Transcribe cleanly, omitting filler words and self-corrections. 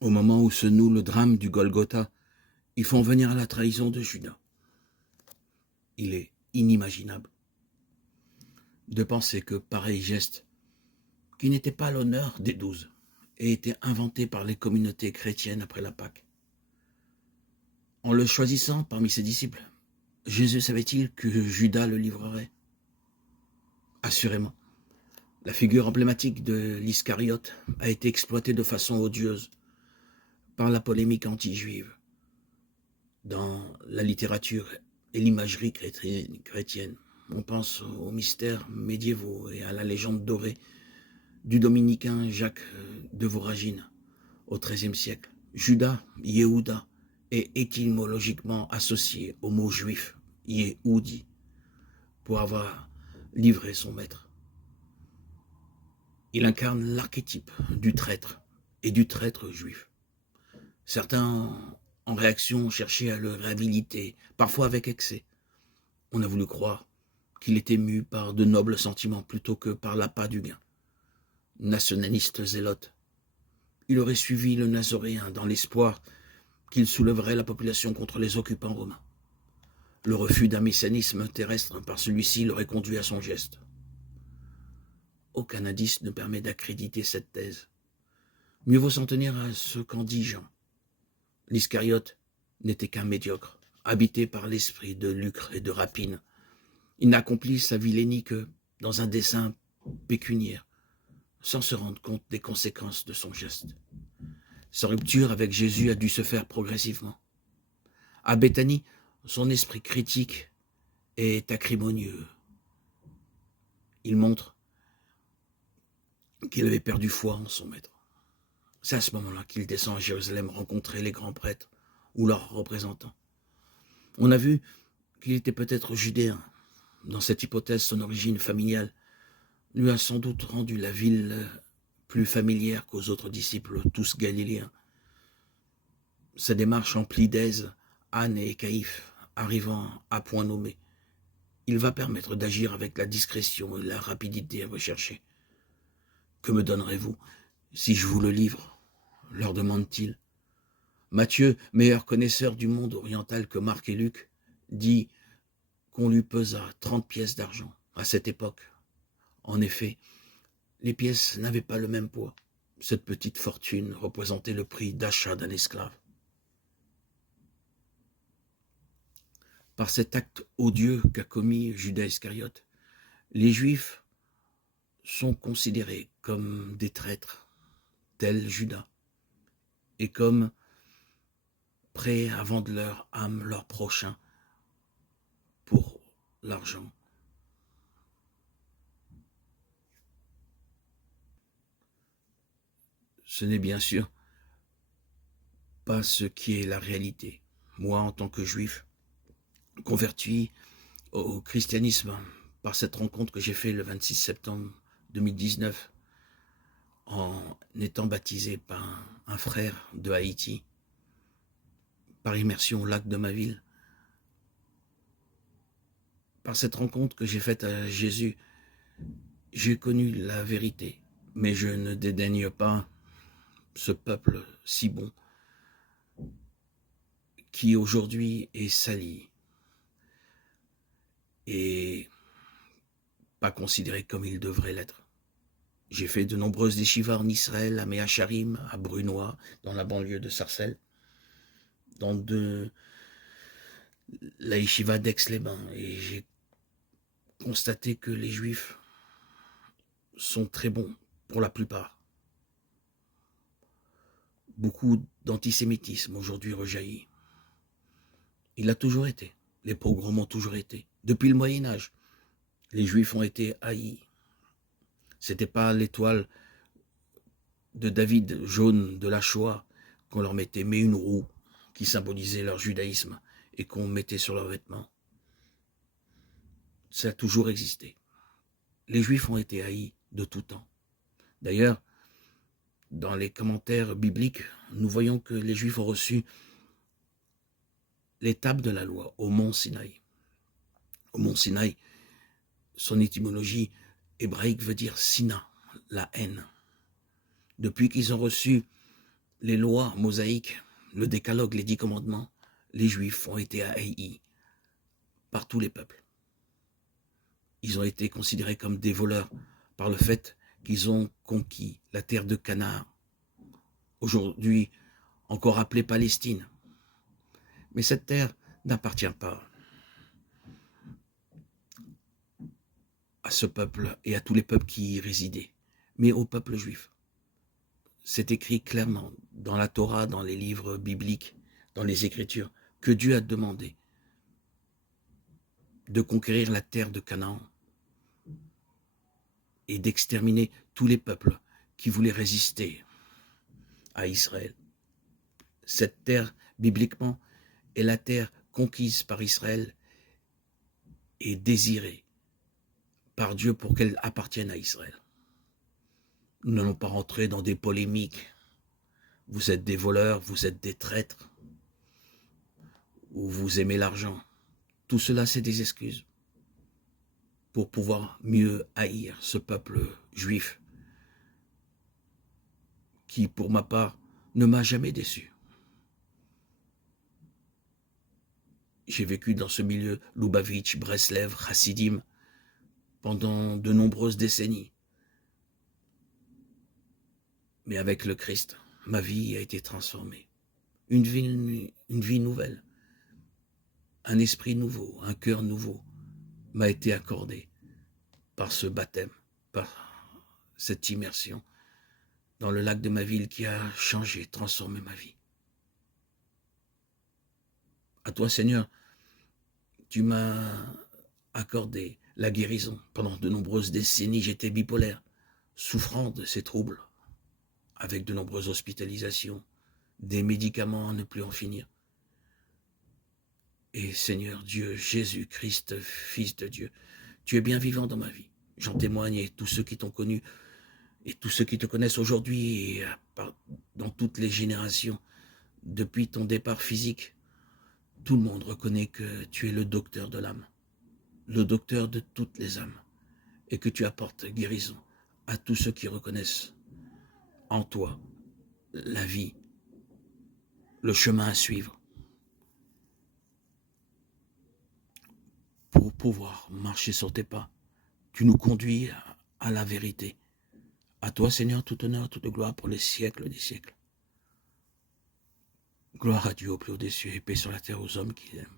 Au moment où se noue le drame du Golgotha, ils font venir à la trahison de Judas. Il est inimaginable de penser que pareil geste, qui n'était pas l'honneur des 12, ait été inventé par les communautés chrétiennes après la Pâque. En le choisissant parmi ses disciples, Jésus savait-il que Judas le livrerait? Assurément. La figure emblématique de l'Iscariote a été exploitée de façon odieuse par la polémique anti-juive dans la littérature et l'imagerie chrétienne. On pense aux mystères médiévaux et à la légende dorée du dominicain Jacques de Voragine au XIIIe siècle. Judas, Yehuda, est étymologiquement associé au mot juif, Yehoudi, pour avoir livré son maître. Il incarne l'archétype du traître et du traître juif. Certains, en réaction, ont cherché à le réhabiliter, parfois avec excès. On a voulu croire qu'il était mu par de nobles sentiments plutôt que par l'appât du gain. Nationaliste zélote, il aurait suivi le nazoréen dans l'espoir qu'il soulèverait la population contre les occupants romains. Le refus d'un messianisme terrestre par celui-ci l'aurait conduit à son geste. Aucun indice ne permet d'accréditer cette thèse. Mieux vaut s'en tenir à ce qu'en dit Jean. L'Iscariote n'était qu'un médiocre, habité par l'esprit de lucre et de rapine. Il n'accomplit sa vilainie que dans un dessein pécuniaire, sans se rendre compte des conséquences de son geste. Sa rupture avec Jésus a dû se faire progressivement. À Béthanie, son esprit critique est acrimonieux. Il montre qu'il avait perdu foi en son maître. C'est à ce moment-là qu'il descend à Jérusalem rencontrer les grands prêtres ou leurs représentants. On a vu qu'il était peut-être judéen. Dans cette hypothèse, son origine familiale lui a sans doute rendu la ville plus familière qu'aux autres disciples, tous galiléens. Sa démarche emplie d'aise, Anne et Caïphe, arrivant à point nommé, il va permettre d'agir avec la discrétion et la rapidité recherchée. « Que me donnerez-vous si je vous le livre ?» leur demande-t-il. Matthieu, meilleur connaisseur du monde oriental que Marc et Luc, dit qu'on lui pesa 30 pièces d'argent à cette époque. En effet, les pièces n'avaient pas le même poids. Cette petite fortune représentait le prix d'achat d'un esclave. Par cet acte odieux qu'a commis Judas Iscariote, les Juifs sont considérés comme des traîtres, tel Judas, et comme prêts à vendre leur âme, leur prochain, pour l'argent. Ce n'est bien sûr pas ce qui est la réalité. Moi, en tant que juif, converti au christianisme par cette rencontre que j'ai faite le 26 septembre 2019, en étant baptisé par un frère de Haïti, par immersion au lac de ma ville, par cette rencontre que j'ai faite à Jésus, j'ai connu la vérité, mais je ne dédaigne pas ce peuple si bon qui aujourd'hui est sali et pas considéré comme il devrait l'être. J'ai fait de nombreuses yeshivas en Israël, à Méacharim, à Brunois, dans la banlieue de Sarcelles, dans la yeshiva d'Aix-les-Bains, et j'ai constaté que les Juifs sont très bons, pour la plupart. Beaucoup d'antisémitisme aujourd'hui rejaillit. Il a toujours été. Les pogroms ont toujours été. Depuis le Moyen-Âge, les Juifs ont été haïs. C'était pas l'étoile de David jaune de la Shoah qu'on leur mettait, mais une roue qui symbolisait leur judaïsme et qu'on mettait sur leurs vêtements. Ça a toujours existé. Les Juifs ont été haïs de tout temps. D'ailleurs, dans les commentaires bibliques, nous voyons que les Juifs ont reçu les tables de la loi au mont Sinaï. Au mont Sinaï, son étymologie hébraïque veut dire Sina, la haine. Depuis qu'ils ont reçu les lois mosaïques, le décalogue, les 10 commandements, les Juifs ont été haïs par tous les peuples. Ils ont été considérés comme des voleurs par le fait qu'ils ont conquis la terre de Canaan, aujourd'hui encore appelée Palestine. Mais cette terre n'appartient pas à ce peuple et à tous les peuples qui y résidaient, mais au peuple juif. C'est écrit clairement dans la Torah, dans les livres bibliques, dans les Écritures, que Dieu a demandé de conquérir la terre de Canaan et d'exterminer tous les peuples qui voulaient résister à Israël. Cette terre, bibliquement, est la terre conquise par Israël et désirée par Dieu pour qu'elle appartienne à Israël. Nous n'allons pas rentrer dans des polémiques. Vous êtes des voleurs, vous êtes des traîtres, ou vous aimez l'argent. Tout cela, c'est des excuses pour pouvoir mieux haïr ce peuple juif qui, pour ma part, ne m'a jamais déçu. J'ai vécu dans ce milieu Lubavitch, Breslev, Chassidim pendant de nombreuses décennies. Mais avec le Christ, ma vie a été transformée. Une vie nouvelle, un esprit nouveau, un cœur nouveau m'a été accordé par ce baptême, par cette immersion dans le lac de ma ville qui a changé, transformé ma vie. À toi, Seigneur, tu m'as accordé la guérison. Pendant de nombreuses décennies, j'étais bipolaire, souffrant de ces troubles, avec de nombreuses hospitalisations, des médicaments à ne plus en finir. Et Seigneur Dieu, Jésus-Christ, Fils de Dieu, tu es bien vivant dans ma vie. J'en témoigne et tous ceux qui t'ont connu et tous ceux qui te connaissent aujourd'hui et dans toutes les générations, depuis ton départ physique, tout le monde reconnaît que tu es le docteur de l'âme, le docteur de toutes les âmes, et que tu apportes guérison à tous ceux qui reconnaissent en toi la vie, le chemin à suivre pour pouvoir marcher sur tes pas. Tu nous conduis à la vérité. À toi, Seigneur, tout honneur, toute gloire pour les siècles des siècles. Gloire à Dieu au plus haut des cieux et paix sur la terre aux hommes qui l'aiment.